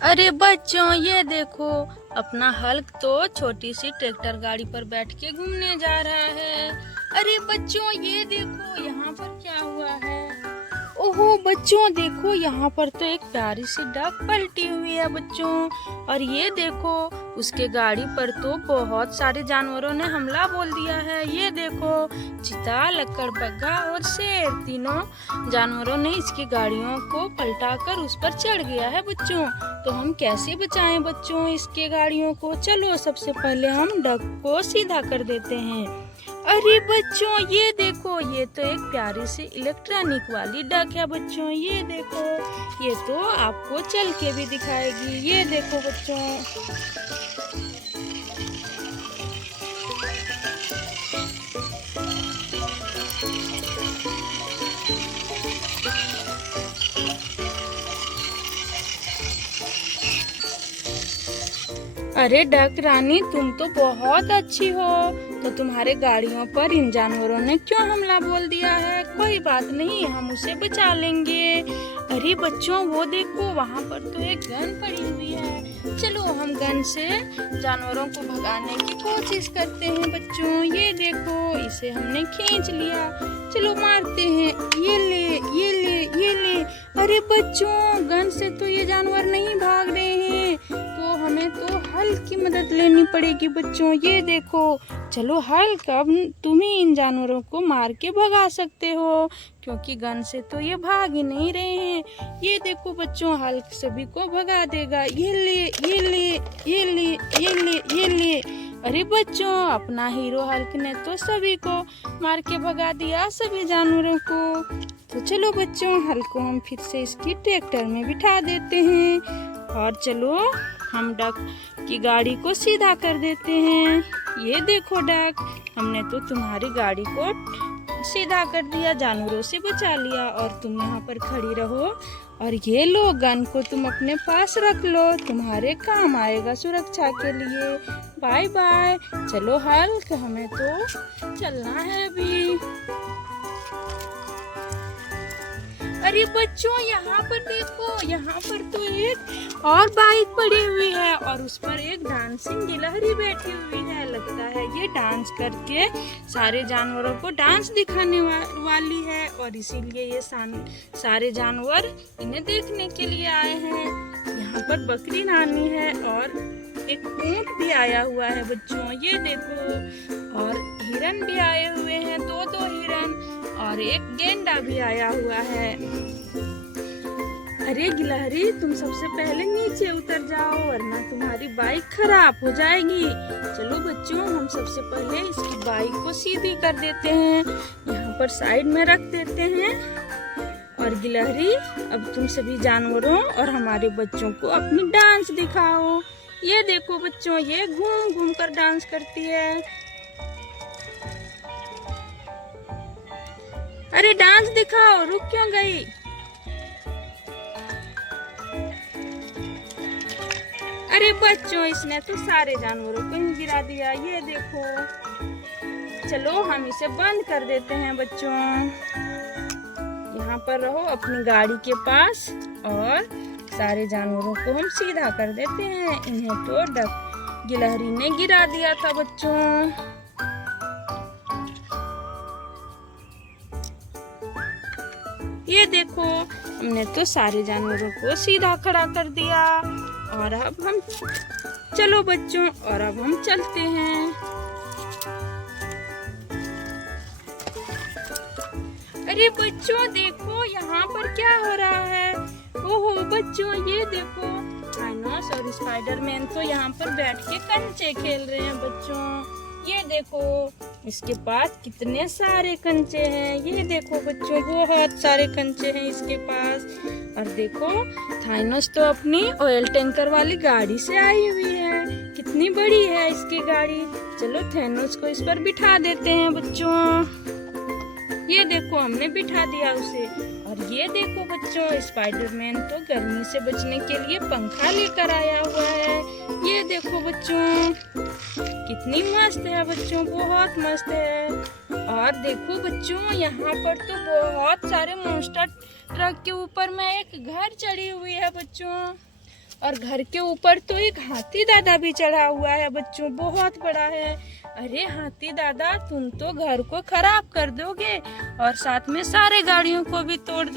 अरे बच्चों ये देखो, अपना हल्क तो छोटी सी ट्रैक्टर गाड़ी पर बैठ के घूमने जा रहा है। अरे बच्चों ये देखो यहाँ पर क्या हुआ है। ओहो बच्चों देखो, यहाँ पर तो एक प्यारी सी डक पलटी हुई है बच्चों। और ये देखो, उसके गाड़ी पर तो बहुत सारे जानवरों ने हमला बोल दिया है। ये देखो, चीता, लकड़बग्घा और शेर, तीनों जानवरों ने इसकी गाड़ियों को पलटाकर उस पर चढ़ गया है बच्चों। तो हम कैसे बचाएं बच्चों इसके गाड़ियों को। चलो सबसे पहले हम डक को सीधा कर देते हैं। अरे बच्चों ये देखो, ये तो एक प्यारी सी इलेक्ट्रॉनिक वाली डक है बच्चों। ये देखो, ये तो आपको चल के भी दिखाएगी। ये देखो बच्चों। अरे डक रानी, तुम तो बहुत अच्छी हो। तो तुम्हारे गाड़ियों पर इन जानवरों ने क्यों हमला बोल दिया है? कोई बात नहीं, हम उसे बचा लेंगे। अरे बच्चों वो देखो, वहाँ पर तो एक गन पड़ी हुई है। चलो हम गन से जानवरों को भगाने की कोशिश करते हैं बच्चों। ये देखो, इसे हमने खींच लिया। चलो मारते हैं। ये ले, ये ले, ये ले। अरे बच्चों, गन से तो ये जानवर नहीं भाग रहे हैं, तो हमें तो हल्क की मदद लेनी पड़ेगी बच्चों। ये देखो, चलो हल्क, अब तुम ही इन जानवरों को मार के भगा सकते हो, क्योंकि गन से तो ये भाग ही नहीं रहे हैं। ये देखो बच्चों, हल्क सभी को भगा देगा। ये ले, ये ले, ये ले, ये ले, ये ले। अरे बच्चों, अपना हीरो हल्क ने तो सभी को मार के भगा दिया, सभी जानवरों को। तो चलो बच्चों, हल्क को हम फिर से इसकी ट्रैक्टर में बिठा देते हैं। और चलो हम डक की गाड़ी को सीधा कर देते हैं। ये देखो डक, हमने तो तुम्हारी गाड़ी को सीधा कर दिया, जानवरों से बचा लिया। और तुम यहाँ पर खड़ी रहो, और ये लो गन को तुम अपने पास रख लो, तुम्हारे काम आएगा सुरक्षा के लिए। Bye bye. चलो हल्क, हमें तो चलना है अभी। अरे बच्चों यहाँ पर देखो, यहाँ पर तो एक और बाइक पड़ी हुई है, और उस पर एक डांसिंग गिलहरी बैठी हुई है। लगता है ये डांस करके सारे जानवरों को डांस दिखाने वाली है, और इसीलिए ये सारे जानवर इन्हें देखने के लिए आए हैं। यहाँ पर बकरी रानी है, और एक ऊंट भी आया हुआ है बच्चों। ये देखो, और हिरन भी आए हुए हैं, दो हिरन, और एक गेंडा भी आया हुआ है। अरे गिलहरी, तुम सबसे पहले नीचे उतर जाओ, वरना तुम्हारी बाइक खराब हो जाएगी। चलो बच्चों, हम सबसे पहले इसकी बाइक को सीधी कर देते हैं, यहाँ पर साइड में रख देते हैं। और गिलहरी, अब तुम सभी जानवरों और हमारे बच्चों को अपनी डांस दिखाओ। ये देखो बच्चों, ये घूम घूम कर डांस करती है। अरे डांस दिखाओ, रुक क्यों गई? अरे बच्चों, इसने तो सारे जानवरों को ही गिरा दिया। ये देखो, चलो हम इसे बंद कर देते हैं बच्चों। यहाँ पर रहो अपनी गाड़ी के पास, और सारे जानवरों को हम सीधा कर देते हैं। इन्हें तो डक गिलहरी ने गिरा दिया था बच्चों। ये देखो, हमने तो सारे जानवरों को सीधा खड़ा कर दिया। और अब हम चलो बच्चों, और अब हम चलते हैं। अरे बच्चों देखो, यहाँ पर क्या हो रहा है। ओहो बच्चों, ये देखो, डायनासोर और स्पाइडरमैन तो यहाँ पर बैठ के कंचे खेल रहे हैं बच्चों। ये देखो, इसके पास कितने सारे कंचे हैं। ये देखो बच्चों, बहुत सारे कंचे हैं इसके पास। और देखो, थाइनोस तो अपनी ऑयल टैंकर वाली गाड़ी से आई हुई है। कितनी बड़ी है इसकी गाड़ी। चलो थाइनोस को इस पर बिठा देते हैं बच्चों। ये देखो, हमने बिठा दिया उसे। और ये देखो बच्चों, स्पाइडरमैन तो गर्मी से बचने के लिए पंखा लेकर आया हुआ है। ये देखो बच्चों, कितनी मस्त है बच्चों, बहुत मस्त है। और देखो बच्चों, यहाँ पर तो बहुत सारे मॉन्स्टर ट्रक के ऊपर में एक घर चढ़ी हुई है बच्चों। और घर के ऊपर तो एक हाथी दादा भी चढ़ा हुआ है बच्चों, बहुत बड़ा है। अरे हाथी दादा, तुम तो घर को खराब कर दोगे और साथ में सारे गाड़ियों को भी तोड़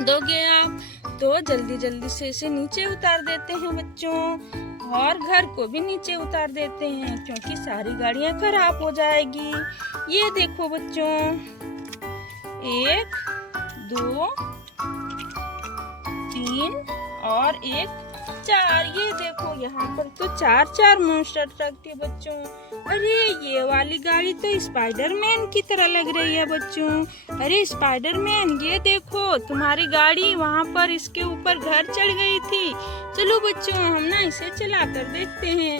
दोगे आप। तो जल्दी जल्दी से इसे नीचे उतार देते हैं बच्चों, और घर को भी नीचे उतार देते हैं क्योंकि सारी गाड़ियां खराब हो जाएगी। ये देखो बच्चों, 1 2 3 और 1 4। ये देखो यहाँ पर तो 4 मॉन्स्टर ट्रक थे बच्चों। अरे ये वाली गाड़ी तो स्पाइडरमैन की तरह लग रही है बच्चों। अरे स्पाइडरमैन, ये देखो तुम्हारी गाड़ी वहाँ पर इसके ऊपर घर चढ़ गई थी। चलो बच्चों, हम ना इसे चला कर देखते हैं।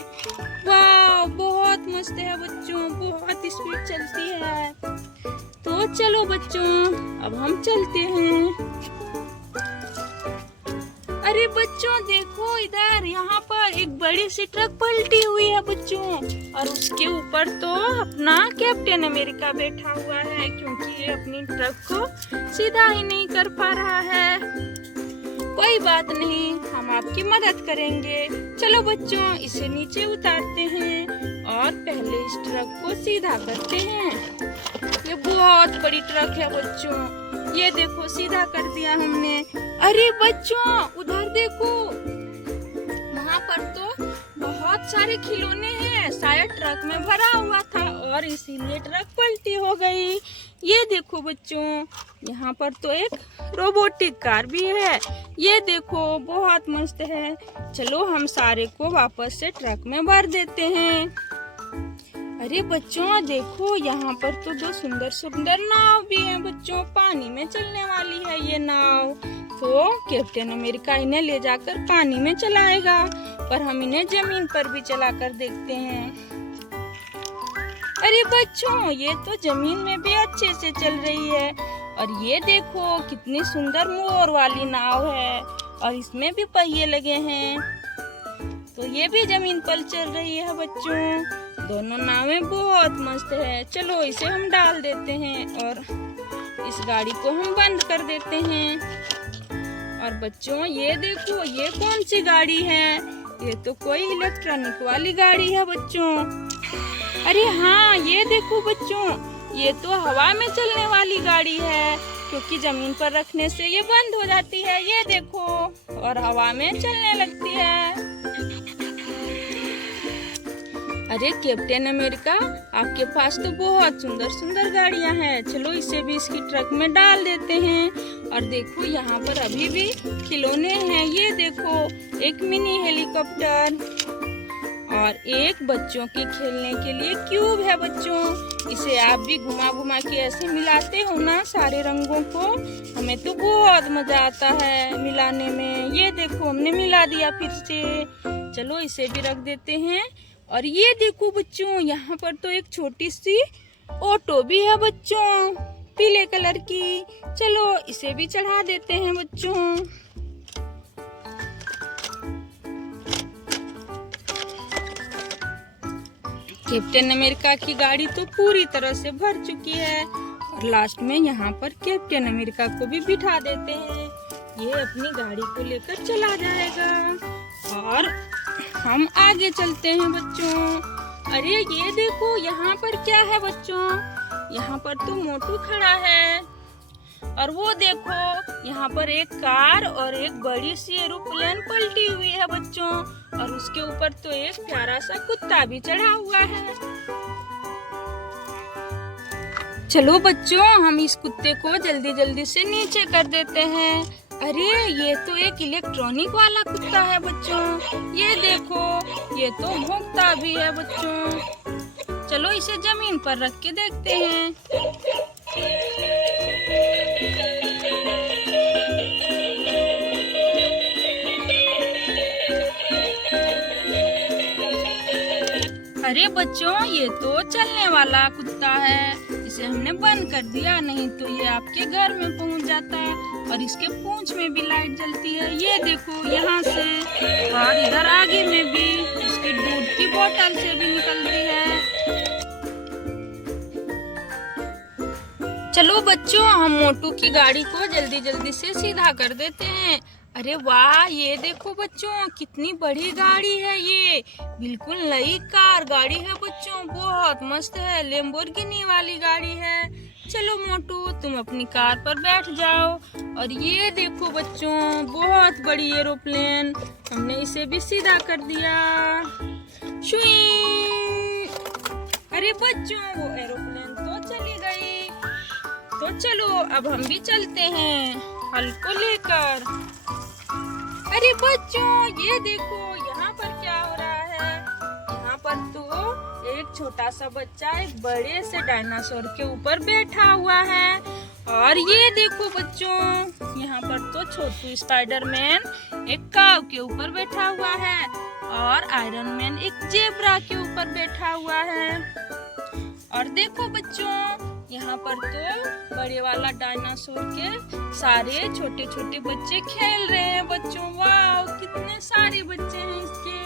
वाह, बहुत मस्त है बच्चों, बहुत स्पीड चलती है। तो चलो बच्चों, अब हम चलते हैं। अरे बच्चों देखो इधर, यहाँ पर एक बड़ी सी ट्रक पलटी हुई है बच्चों, और उसके ऊपर तो अपना कैप्टन अमेरिका बैठा हुआ है क्योंकि ये अपनी ट्रक को सीधा ही नहीं कर पा रहा है। कोई बात नहीं, हम आपकी मदद करेंगे। चलो बच्चों, इसे नीचे उतारते हैं और पहले इस ट्रक को सीधा करते हैं। ये बहुत बड़ी ट्रक है बच्चों, ये देखो सीधा कर दिया हमने। अरे बच्चों उधर देखो, वहाँ पर तो बहुत सारे खिलौने हैं, शायद ट्रक में भरा हुआ था और इसीलिए ट्रक पलटी हो गई। ये देखो बच्चों, यहाँ पर तो एक रोबोटिक कार भी है, ये देखो बहुत मस्त है। चलो हम सारे को वापस से ट्रक में भर देते हैं। अरे बच्चों देखो, यहाँ पर तो 2 सुंदर सुंदर नाव भी हैं बच्चों, पानी में चलने वाली है ये नाव। तो कैप्टन अमेरिका इन्हें ले जाकर पानी में चलाएगा, पर हम इन्हें जमीन पर भी चलाकर देखते हैं। अरे बच्चों, ये तो जमीन में भी अच्छे से चल रही है। और ये देखो कितनी सुंदर मोर वाली नाव है, और इसमें भी पहिए लगे हैं, तो ये भी जमीन पर चल रही है बच्चों। दोनों नावें बहुत मस्त है। चलो इसे हम डाल देते हैं और इस गाड़ी को हम बंद कर देते हैं। और बच्चों ये देखो, ये कौन सी गाड़ी है? ये तो कोई इलेक्ट्रॉनिक वाली गाड़ी है बच्चों। अरे हाँ, ये देखो बच्चों, ये तो हवा में चलने वाली गाड़ी है क्योंकि जमीन पर रखने से ये बंद हो जाती है। ये देखो, और हवा में चलने लगती है। अरे कैप्टन अमेरिका, आपके पास तो बहुत सुंदर सुंदर गाड़ियां हैं। चलो इसे भी इसकी ट्रक में डाल देते हैं। और देखो यहाँ पर अभी भी खिलौने हैं। ये देखो, एक मिनी हेलीकॉप्टर और एक बच्चों के खेलने के लिए क्यूब है बच्चों। इसे आप भी घुमा घुमा के ऐसे मिलाते हो ना सारे रंगों को, हमें तो बहुत मजा आता है मिलाने में। ये देखो हमने मिला दिया फिर से। चलो इसे भी रख देते हैं। और ये देखो बच्चों, यहाँ पर तो एक छोटी सी ऑटो भी है बच्चों, पीले कलर की। चलो इसे भी चढ़ा देते हैं बच्चों। कैप्टन अमेरिका की गाड़ी तो पूरी तरह से भर चुकी है, और लास्ट में यहाँ पर कैप्टन अमेरिका को भी बिठा देते हैं। ये अपनी गाड़ी को लेकर चला जाएगा और हम आगे चलते हैं बच्चों। अरे ये देखो, यहाँ पर क्या है बच्चों? यहाँ पर तो मोटू खड़ा है, और वो देखो यहाँ पर एक कार और एक बड़ी सी एरोप्लेन पलटी हुई है बच्चों, और उसके ऊपर तो एक प्यारा सा कुत्ता भी चढ़ा हुआ है। चलो बच्चों, हम इस कुत्ते को जल्दी जल्दी से नीचे कर देते हैं। अरे ये तो एक इलेक्ट्रॉनिक वाला कुत्ता है बच्चों। ये देखो, ये तो भौंकता भी है बच्चों। चलो इसे जमीन पर रख के देखते हैं। अरे बच्चों, ये तो चलने वाला कुत्ता है, इसे हमने बंद कर दिया, नहीं तो ये आपके घर में पहुंच जाता। और इसके पूंछ में भी लाइट जलती है, ये देखो यहाँ से, और इधर आगे में भी इसकी दूध की बोतल से भी निकलती है। चलो बच्चों, हम मोटू की गाड़ी को जल्दी जल्दी से सीधा कर देते हैं। अरे वाह, ये देखो बच्चों कितनी बड़ी गाड़ी है। ये बिल्कुल नई कार गाड़ी है बच्चों, बहुत मस्त है, लैम्बोर्गिनी वाली गाड़ी है। चलो मोटू तुम अपनी कार पर बैठ जाओ। और ये देखो बच्चों बहुत बड़ी एरोप्लेन, हमने इसे भी सीधा कर दिया। शुई। अरे बच्चों वो एरोप्लेन तो चली गई, तो चलो अब हम भी चलते हैं हल को लेकर। अरे बच्चों ये देखो यहाँ पर क्या हो रहा है। यहाँ पर तो एक छोटा सा बच्चा एक बड़े से डायनासोर के ऊपर बैठा हुआ है। और ये देखो बच्चों यहाँ पर तो छोटू स्पाइडरमैन एक काव के ऊपर बैठा हुआ है और आयरन मैन एक जेब्रा के ऊपर बैठा हुआ है। और देखो बच्चों यहाँ पर तो बड़े वाला डायनासोर के सारे छोटे छोटे बच्चे खेल रहे हैं बच्चों। वाह कितने सारे बच्चे हैं इसके।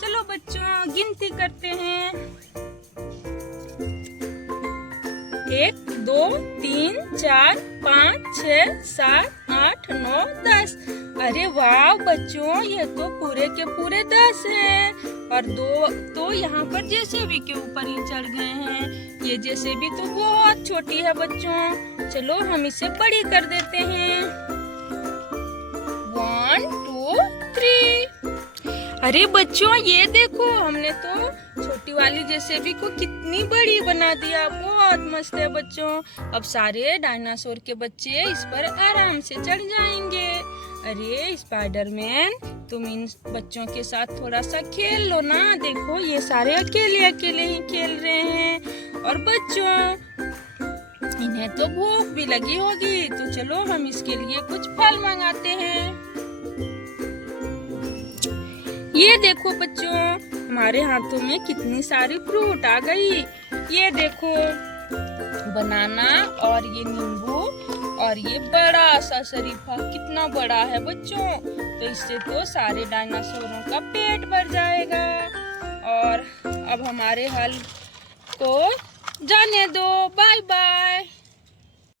चलो बच्चों गिनती करते हैं, 1 2 3 4 5 6 7 8 9 10। अरे वाह बच्चों ये तो पूरे के पूरे 10 हैं। और 2 तो यहाँ पर जेसीबी के ऊपर ही चढ़ गए हैं। ये जेसीबी तो बहुत छोटी है बच्चों, चलो हम इसे बड़ी कर देते हैं। 1 2 3। अरे बच्चों ये देखो हमने तो छोटी वाली जेसीबी को कितनी बड़ी बना दिया, बहुत मस्त है बच्चों। अब सारे डायनासोर के बच्चे इस पर आराम से चढ़ जाएंगे। अरे स्पाइडरमैन तुम इन बच्चों के साथ थोड़ा सा खेल लो ना, देखो ये सारे अकेले अकेले ही खेल रहे हैं। और बच्चों इन्हें तो भूख भी लगी होगी, तो चलो हम इसके लिए कुछ फल मंगाते हैं। ये देखो बच्चों हमारे हाथों में कितनी सारी फ्रूट आ गई। ये देखो बनाना और ये नींबू और ये बड़ा सा शरीफा कितना बड़ा है बच्चों, तो इससे तो सारे डायनासोरों का पेट भर जाएगा। और अब हमारे हल को जाने दो, बाय बाय।